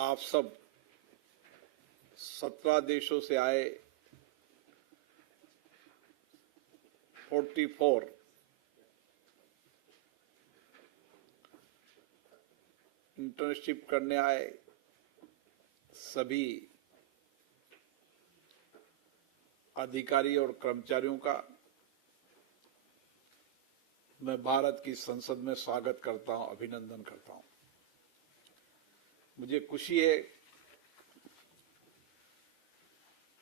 आप सब 17 देशों से आए 44 इंटर्नशिप करने आए सभी अधिकारी और कर्मचारियों का मैं भारत की संसद में स्वागत करता हूं, अभिनंदन करता हूं। मुझे खुशी है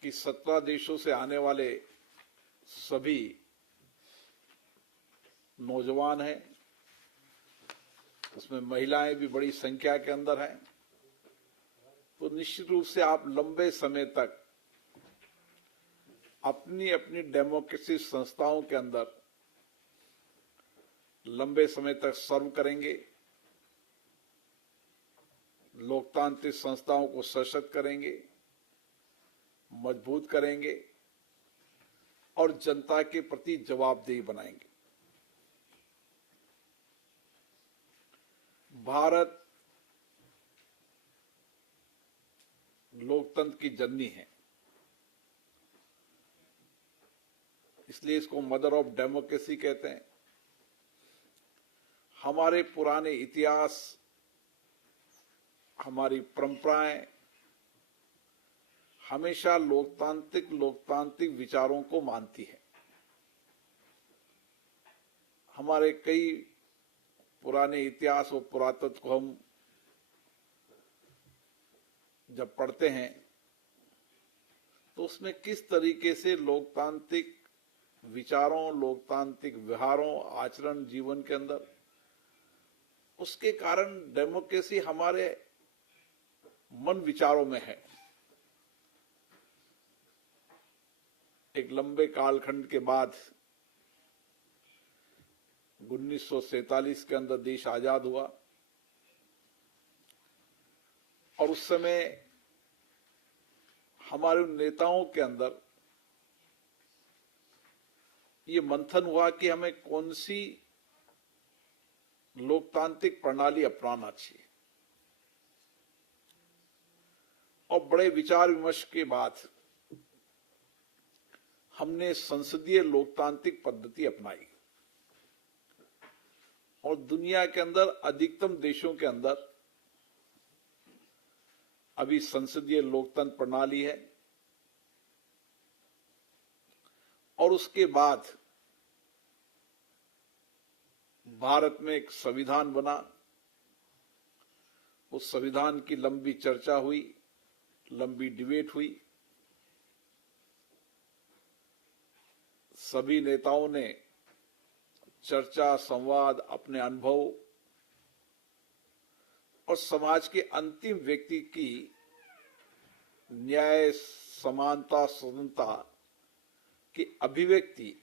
कि 17 देशों से आने वाले सभी नौजवान हैं, उसमें महिलाएं भी बड़ी संख्या के अंदर हैं। तो निश्चित रूप से आप लंबे समय तक अपनी अपनी डेमोक्रेसी संस्थाओं के अंदर लंबे समय तक सर्व करेंगे, लोकतांत्रिक संस्थाओं को सशक्त करेंगे, मजबूत करेंगे और जनता के प्रति जवाबदेही बनाएंगे। भारत लोकतंत्र की जननी है, इसलिए इसको मदर ऑफ डेमोक्रेसी कहते हैं। हमारे पुराने इतिहास, हमारी परंपराएं हमेशा लोकतांत्रिक विचारों को मानती है। हमारे कई पुराने इतिहास और पुरातत्व को हम जब पढ़ते हैं तो उसमें किस तरीके से लोकतांत्रिक विचारों, लोकतांत्रिक व्यवहारों, आचरण जीवन के अंदर, उसके कारण डेमोक्रेसी हमारे मन विचारों में है। एक लंबे कालखंड के बाद 1947 के अंदर देश आजाद हुआ और उस समय हमारे नेताओं के अंदर ये मंथन हुआ कि हमें कौन सी लोकतांत्रिक प्रणाली अपनाना चाहिए। और बड़े विचार विमर्श के बाद हमने संसदीय लोकतांत्रिक पद्धति अपनाई और दुनिया के अंदर अधिकतम देशों के अंदर अभी संसदीय लोकतंत्र प्रणाली है। और उसके बाद भारत में एक संविधान बना, उस संविधान की लंबी चर्चा हुई, लंबी डिबेट हुई। सभी नेताओं ने चर्चा, संवाद, अपने अनुभव और समाज के अंतिम व्यक्ति की न्याय, समानता, स्वतंत्रता की अभिव्यक्ति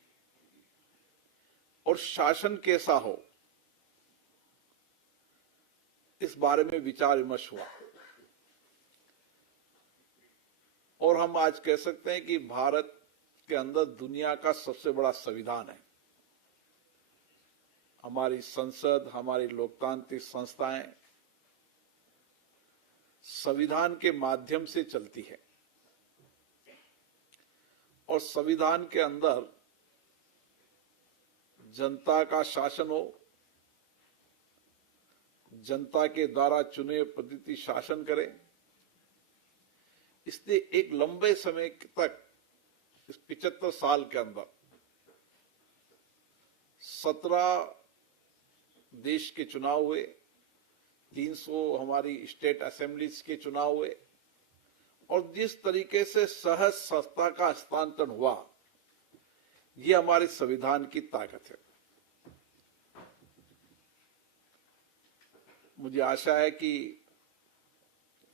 और शासन कैसा हो, इस बारे में विचार विमर्श हुआ। और हम आज कह सकते हैं कि भारत के अंदर दुनिया का सबसे बड़ा संविधान है। हमारी संसद, हमारी लोकतांत्रिक संस्थाएं संविधान के माध्यम से चलती है और संविधान के अंदर जनता का शासन हो, जनता के द्वारा चुने प्रतिनिधि शासन करें। इसलिए एक लंबे समय तक, इस 75 साल के अंदर 17 देश के चुनाव हुए, 300 हमारी स्टेट असेंबलीज के चुनाव हुए और जिस तरीके से सहज सत्ता का हस्तांतरण हुआ, ये हमारे संविधान की ताकत है। मुझे आशा है कि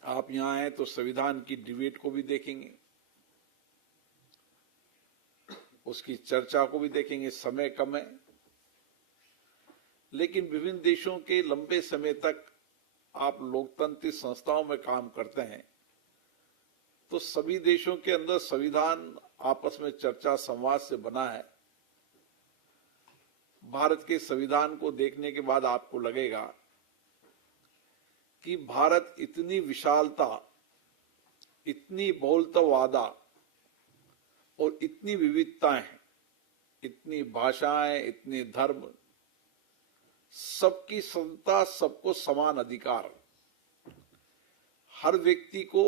आप यहां आए तो संविधान की डिबेट को भी देखेंगे, उसकी चर्चा को भी देखेंगे। समय कम है, लेकिन विभिन्न देशों के लंबे समय तक आप लोकतांत्रिक संस्थाओं में काम करते हैं तो सभी देशों के अंदर संविधान आपस में चर्चा, संवाद से बना है। भारत के संविधान को देखने के बाद आपको लगेगा कि भारत इतनी विशालता, इतनी बहुलतावादा और इतनी विविधताएं, इतनी भाषाएं, इतने धर्म, सबकी समता, सबको समान अधिकार, हर व्यक्ति को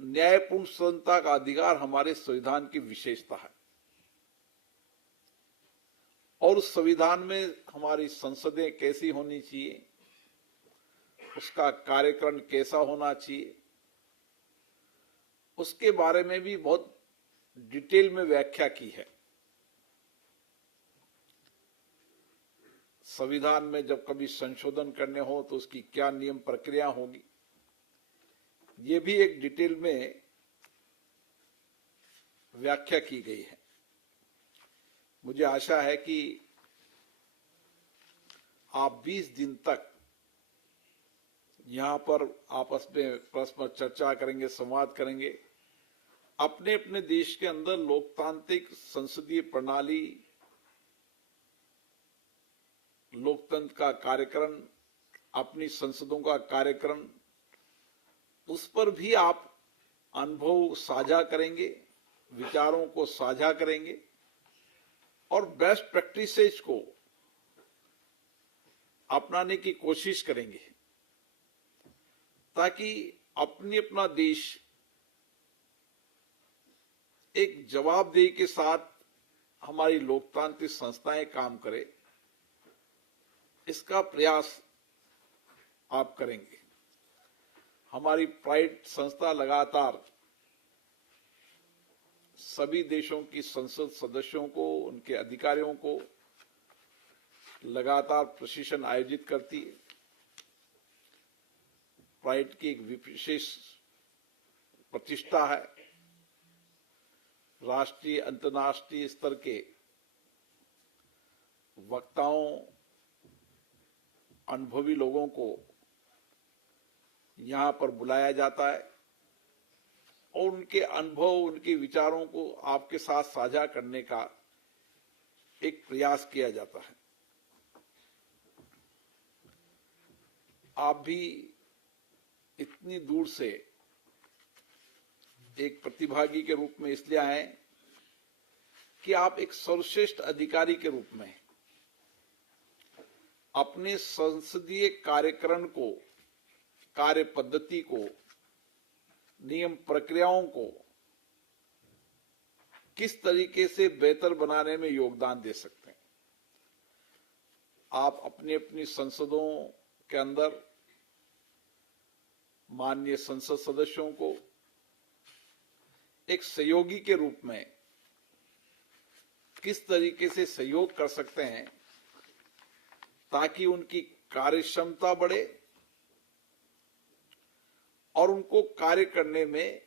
न्यायपूर्ण स्वतंत्रता का अधिकार हमारे संविधान की विशेषता है। और उस संविधान में हमारी संसदें कैसी होनी चाहिए, उसका कार्यक्रम कैसा होना चाहिए, उसके बारे में भी बहुत डिटेल में व्याख्या की है। संविधान में जब कभी संशोधन करने हो तो उसकी क्या नियम प्रक्रिया होगी, ये भी एक डिटेल में व्याख्या की गई है। मुझे आशा है कि आप 20 दिन तक यहां पर आपस में परस्पर चर्चा करेंगे, संवाद करेंगे, अपने अपने देश के अंदर लोकतांत्रिक संसदीय प्रणाली, लोकतंत्र का कार्यक्रम, अपनी संसदों का कार्यक्रम, उस पर भी आप अनुभव साझा करेंगे, विचारों को साझा करेंगे और बेस्ट प्रैक्टिसेज को अपनाने की कोशिश करेंगे, ताकि अपना देश एक जवाबदेही के साथ हमारी लोकतांत्रिक संस्थाएं काम करे, इसका प्रयास आप करेंगे। हमारी प्राइड संस्था लगातार सभी देशों की संसद सदस्यों को, उनके अधिकारियों को लगातार प्रशिक्षण आयोजित करती है। प्राइड की एक विशेष प्रतिष्ठा है। राष्ट्रीय अंतर्राष्ट्रीय स्तर के वक्ताओं, अनुभवी लोगों को यहां पर बुलाया जाता है और उनके अनुभव, उनके विचारों को आपके साथ साझा करने का एक प्रयास किया जाता है। आप भी इतनी दूर से एक प्रतिभागी के रूप में इसलिए आए कि आप एक सर्वश्रेष्ठ अधिकारी के रूप में अपने संसदीय कार्यक्रम को, कार्य पद्धति को, नियम प्रक्रियाओं को किस तरीके से बेहतर बनाने में योगदान दे सकते हैं। आप अपनी अपनी संसदों के अंदर माननीय संसद सदस्यों को एक सहयोगी के रूप में किस तरीके से सहयोग कर सकते हैं ताकि उनकी कार्य क्षमता बढ़े और उनको कार्य करने में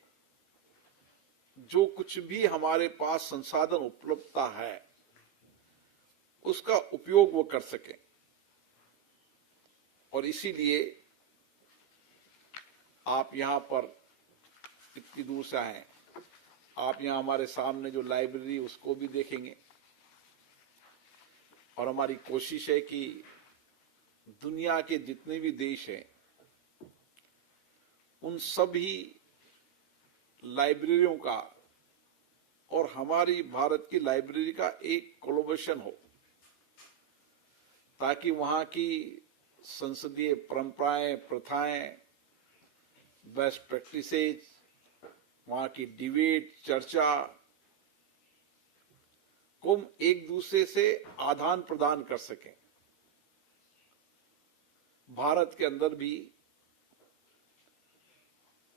जो कुछ भी हमारे पास संसाधन उपलब्धता है उसका उपयोग वो कर सके। और इसीलिए आप यहां पर इतनी दूर से आए। आप यहां हमारे सामने जो लाइब्रेरी उसको भी देखेंगे और हमारी कोशिश है कि दुनिया के जितने भी देश हैं उन सभी लाइब्रेरियों का और हमारी भारत की लाइब्रेरी का एक कोलैबोरेशन हो, ताकि वहां की संसदीय परंपराएं, प्रथाएं, बेस्ट प्रैक्टिसेज, वहां की डिबेट, चर्चा को हम एक दूसरे से आदान प्रदान कर सकें। भारत के अंदर भी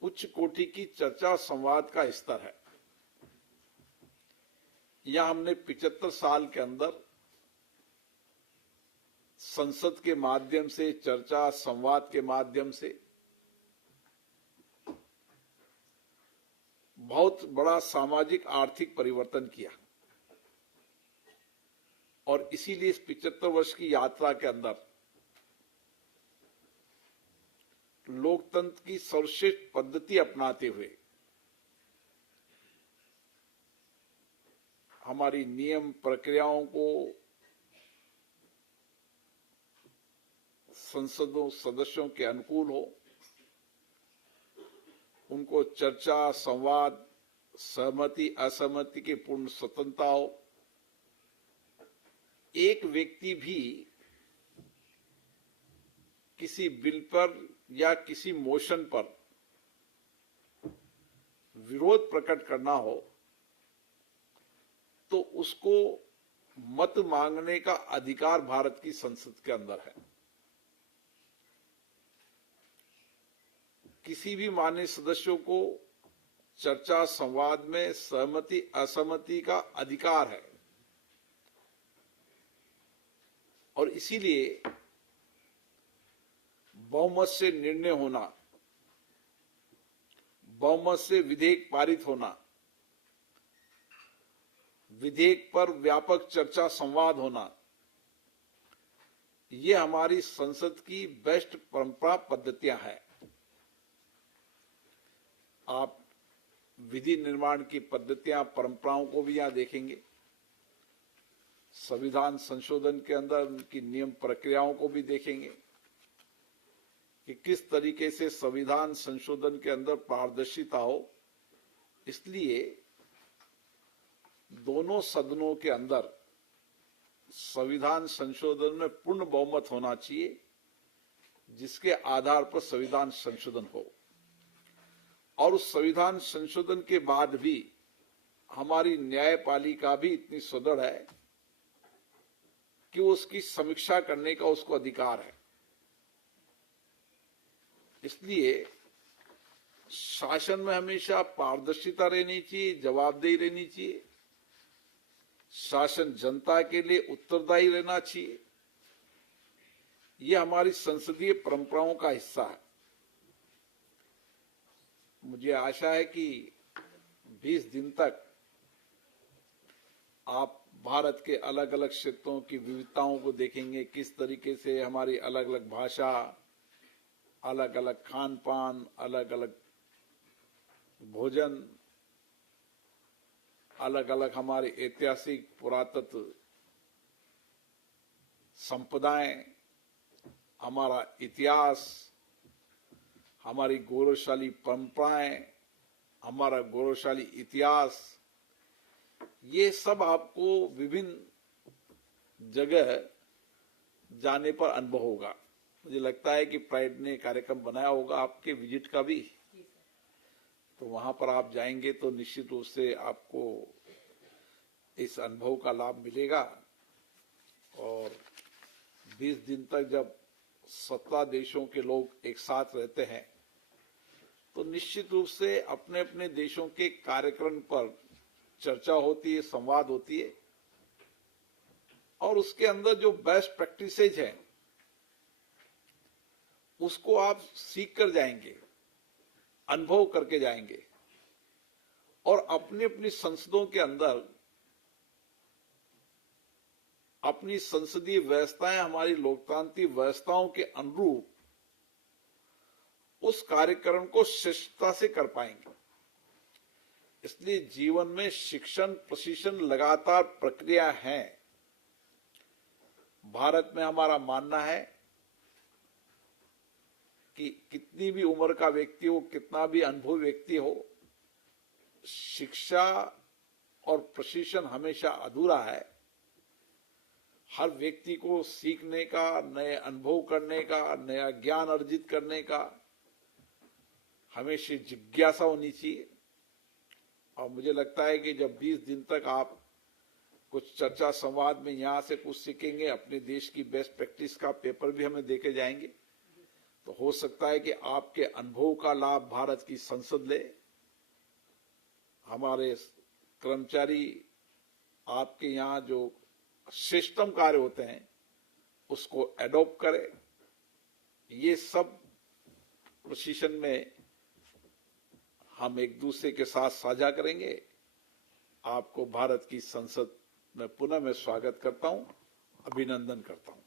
उच्च कोटि की चर्चा संवाद का स्तर है। यह हमने 75 साल के अंदर संसद के माध्यम से, चर्चा संवाद के माध्यम से बहुत बड़ा सामाजिक आर्थिक परिवर्तन किया और इसीलिए इस 75 वर्ष की यात्रा के अंदर लोकतंत्र की सर्वश्रेष्ठ पद्धति अपनाते हुए हमारी नियम प्रक्रियाओं को संसदों सदस्यों के अनुकूल हो, उनको चर्चा, संवाद, सहमति असहमति की पूर्ण स्वतंत्रता हो। एक व्यक्ति भी किसी बिल पर या किसी मोशन पर विरोध प्रकट करना हो तो उसको मत मांगने का अधिकार भारत की संसद के अंदर है। किसी भी माननीय सदस्यों को चर्चा संवाद में सहमति असहमति का अधिकार है और इसीलिए बहुमत से निर्णय होना, बहुमत से विधेयक पारित होना, विधेयक पर व्यापक चर्चा संवाद होना, ये हमारी संसद की बेस्ट परंपरा पद्धतियां हैं। आप विधि निर्माण की पद्धतियां परंपराओं को भी यहां देखेंगे, संविधान संशोधन के अंदर उनकी नियम प्रक्रियाओं को भी देखेंगे कि किस तरीके से संविधान संशोधन के अंदर पारदर्शिता हो। इसलिए दोनों सदनों के अंदर संविधान संशोधन में पूर्ण बहुमत होना चाहिए, जिसके आधार पर संविधान संशोधन हो। और उस संविधान संशोधन के बाद भी हमारी न्यायपालिका भी इतनी सुदृढ़ है कि उसकी समीक्षा करने का उसको अधिकार है। इसलिए शासन में हमेशा पारदर्शिता रहनी चाहिए, जवाबदेही रहनी चाहिए, शासन जनता के लिए उत्तरदायी रहना चाहिए। यह हमारी संसदीय परंपराओं का हिस्सा है। मुझे आशा है कि 20 दिन तक आप भारत के अलग अलग क्षेत्रों की विविधताओं को देखेंगे, किस तरीके से हमारी अलग अलग भाषा, अलग अलग खान पान, अलग अलग भोजन, अलग अलग हमारे ऐतिहासिक पुरातत्व संपदाएं, हमारा इतिहास, हमारी गौरवशाली परंपराएं, हमारा गौरवशाली इतिहास, ये सब आपको विभिन्न जगह जाने पर अनुभव होगा। मुझे लगता है कि प्राइड ने कार्यक्रम बनाया होगा आपके विजिट का भी, तो वहां पर आप जाएंगे तो निश्चित रूप से आपको इस अनुभव का लाभ मिलेगा। और 20 दिन तक जब 17 देशों के लोग एक साथ रहते हैं तो निश्चित रूप से अपने अपने देशों के कार्यक्रम पर चर्चा होती है, संवाद होती है और उसके अंदर जो बेस्ट प्रैक्टिसेज हैं उसको आप सीख कर जाएंगे, अनुभव करके जाएंगे और अपनी अपनी संसदों के अंदर अपनी संसदीय व्यवस्थाएं, हमारी लोकतांत्रिक व्यवस्थाओं के अनुरूप उस कार्यक्रम को श्रेष्ठता से कर पाएंगे। इसलिए जीवन में शिक्षण प्रशिक्षण लगातार प्रक्रिया है। भारत में हमारा मानना है कि कितनी भी उम्र का व्यक्ति हो, कितना भी अनुभवी व्यक्ति हो, शिक्षा और प्रशिक्षण हमेशा अधूरा है। हर व्यक्ति को सीखने का, नए अनुभव करने का, नया ज्ञान अर्जित करने का हमेशा जिज्ञासा होनी चाहिए। और मुझे लगता है कि जब 20 दिन तक आप कुछ चर्चा संवाद में यहां से कुछ सीखेंगे, अपने देश की बेस्ट प्रैक्टिस का पेपर भी हमें देके जाएंगे, तो हो सकता है कि आपके अनुभव का लाभ भारत की संसद ले, हमारे कर्मचारी आपके यहाँ जो श्रेष्ठतम कार्य होते हैं उसको एडॉप्ट करें। ये सब प्रशिक्षण में हम एक दूसरे के साथ साझा करेंगे। आपको भारत की संसद में पुनः मैं स्वागत करता हूं, अभिनंदन करता हूं।